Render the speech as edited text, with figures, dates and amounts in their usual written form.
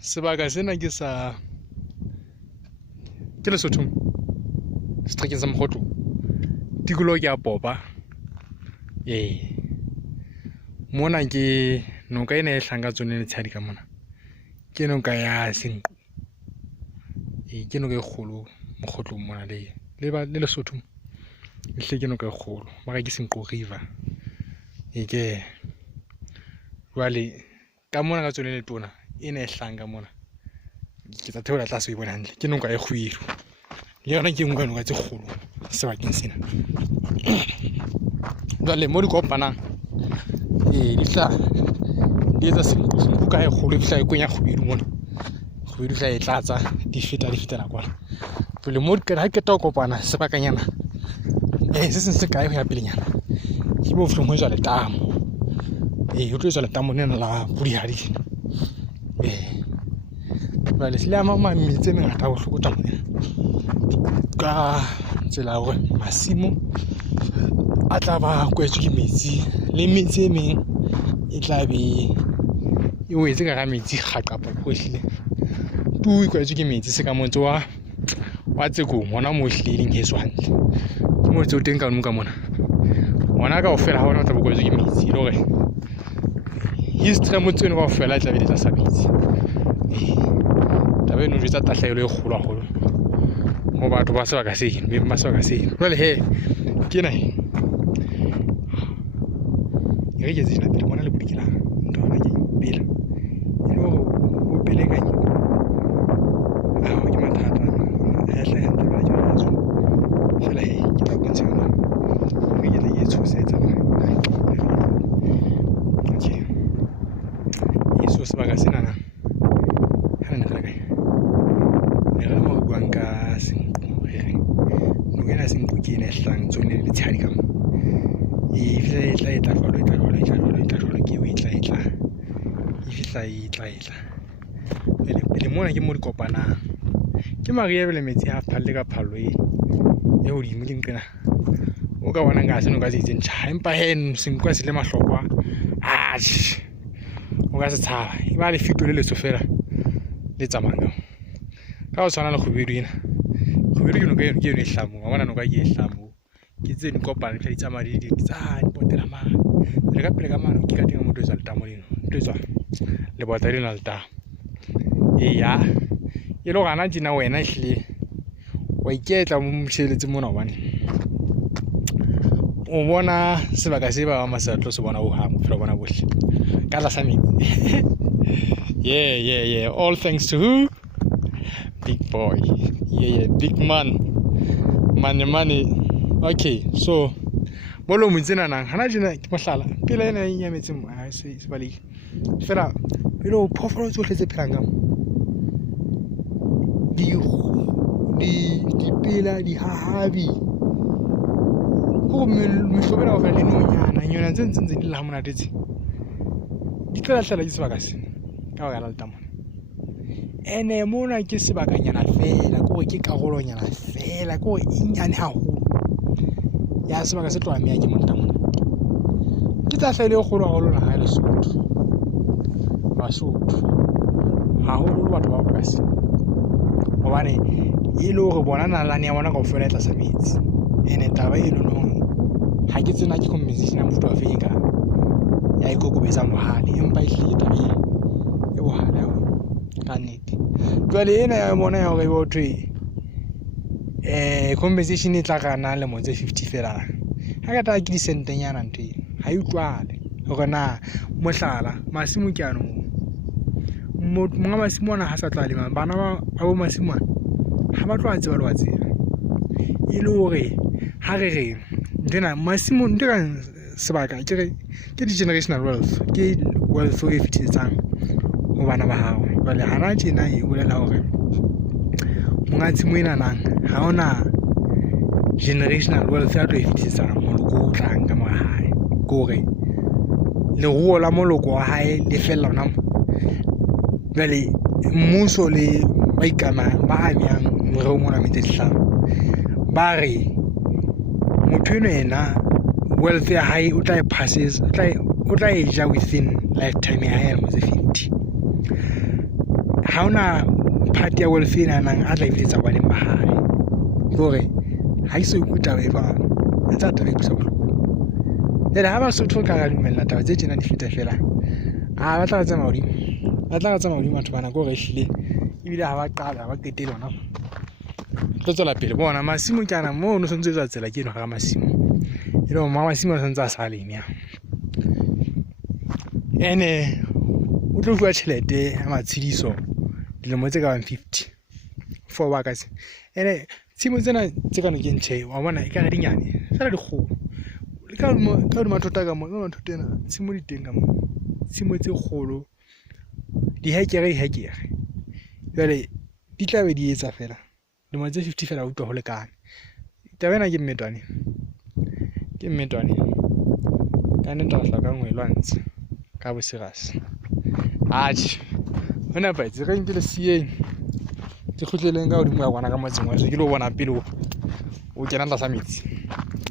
sebaka sena ke Lesotho setrekeng sa Mokgotlo tikoloho ke a Popa mona ke noka ena e hlang ka tsone letshadi ka mona ke noka ya Senqu ke noka e kgolo Mokgotlong mona le Lesotho hle ke noka e kgolo mara ke Senqu River ke jwale ka mona ka tsone letona ena e hlang ka mona ke tla theola tlase o bona hantle ke noka e kgwedi le yona ke ngwe noka tse kgolo sebakeng sena jwale mo di kopanang di tla di etsa Senqu ka e kgolo e fihla e kwenya kgwedi mona kgwedi tla e tlatsa di fetela kwana pele mo di ha keta go kopana sebakanyana se seng se kae ho ya pelenyana ke bo flo mo jwa letamo o tlo jwa letamo nena la Pudihadi vale se le ama metsi e mengata go hlokota mona ka tsela gore masimo a tla ba kwetswe ke metsi le metsi e meng e tla be e wetse ka ga metsi kgaqapa go hlile tu e kwetswe ke metsi se ka motse wa Tsekong hona mo hlileng heso hantle ke mo tse o teng ka nka mona ngwana ka ofela ha ona o tla ba kwetswe ke metsi le gore history mo tseno ka ofela e tla be le tla sa metsi tabe no jwetsa tahlelo e kgolo haholo mo batho ba sebaka se heno be ba sebaka se heno jwale ke na e ke tsena pele bona le bodikela ntho ona ke pele eno o pele ka ke mathata a hla ya ntaba ja zo fela ke tla go tsena ke ke le tshosetsa okay yeso sebaka sena na ha nna kae le re mo buang ka Senqu no kena Senqu ke ene hlang tsone le tshadi ka mo e fela e tla falo ke o e tla pele mona ke mo di kopanang ke maria bele metsi ha phalle ka phalo e hodimo ke nqena o ka bona nga se no ka se itseng tjha empa Senqu se le mahlokwa o ka se tshaba e ba le fito le letso fela le tsamanga ka o tshwana le khubedu ena khubedu ke no ka ke yone hlamo wa bona no ka ke hlamo ke tse di kopana le tsa madi di tsa potela ma le ka pele ka mano ke ka tenga motho tsa letamo leno ntwe le bota lena leta ya e lo gana dina wena hlile wa iketla mo msheletse mona bane o bona sebaka se ba masetlo se bona o ha mo fela bona bohle ka la sami yeah all thanks to who big boy big man money okay so bolo mo tsena nang hana jena ke mohlala pele ena ya metse mo a se bali fela pele o phofolo tsohle tse phelang ka di pela di hahabi go mehlobela go fela no nyana tse di la mona tetse di tla hlela ke sebaka se ka ga la letamo ene mona ke sebakanyana fela go ke karolonyana fela go inyane haholo ya sebaka se tloa mea ke montamo ke tla hlele go holo na ha Lesotho Basotho haholo batho ba ba se gobane e le go bona nalane ya bona ka ofela tla sa metsi ene taba e no ha ke tsena ke conversation ya motho wa fenga ya ikokobetsa mohale empa e hlile taba e bohale ka nnete jwale ena ya bona ya gore bo thwe conversation e tla kana le mo tse 50 fela ha ka ta ke di sentenyana ntwe ha e utlwale gore na mohlala masimo ke ano mo masimo ana ha sa tla lema bana ba bo masimo ha ba tlo tseba le wa tsela e le hore ha re ndena masimo ndika sebaka ke di generational wealth ke wealth e fititsang ho bana ba hao bale hana tjena e bolela hore monga tsimo ena nang ha ona generational wealth ya tlo e fititsang moloko o tlang ka mora hae gore le ruo la moloko wa hae le fella ona bale mmuso le baikama ba amyang moreo mona metehlang ba re motho ena wealth ya hae o tla e passes o tla e ja within lifetime ya hae mo 50 ha ona part ya welfare nang a tla iletsa ba le mahae hore ha iso ikuta ba ba a tsa taba e kusa bohloko le ha ba sotho ka ga dumella taba tse tjena di feta fela a ba tla tsa maudimo batho bana go re hlile ebile ha ba qala ba qetele ona tlo tswela pele bona masimo ke ana mo no sentse tsa tsela ke no ga masimo ile mo masimo a sentse a saleng ya ene o tlo fuwa tšhelete ya matshidiso dilemo tse ka 150 for ba ka se ene tsimo tsena tse ka no ke ntšhe wa bona e ka ga dinyane fela dikgolo le ka mathota ka mo no thotena tsimo di teng ka mo tsimo tse kgolo di hekere jale di tla be di etsa fela dilemo tse 50 fela utlwa ho lekane tabena ke mmetwane ka nna tla ka ngwe lwantse ka bo serase atjhe hona ba itse re nkile sieng ke khutleleng ka hodimo ya bona ka motseng wa se ke lo bona pele o kena tlasa metsi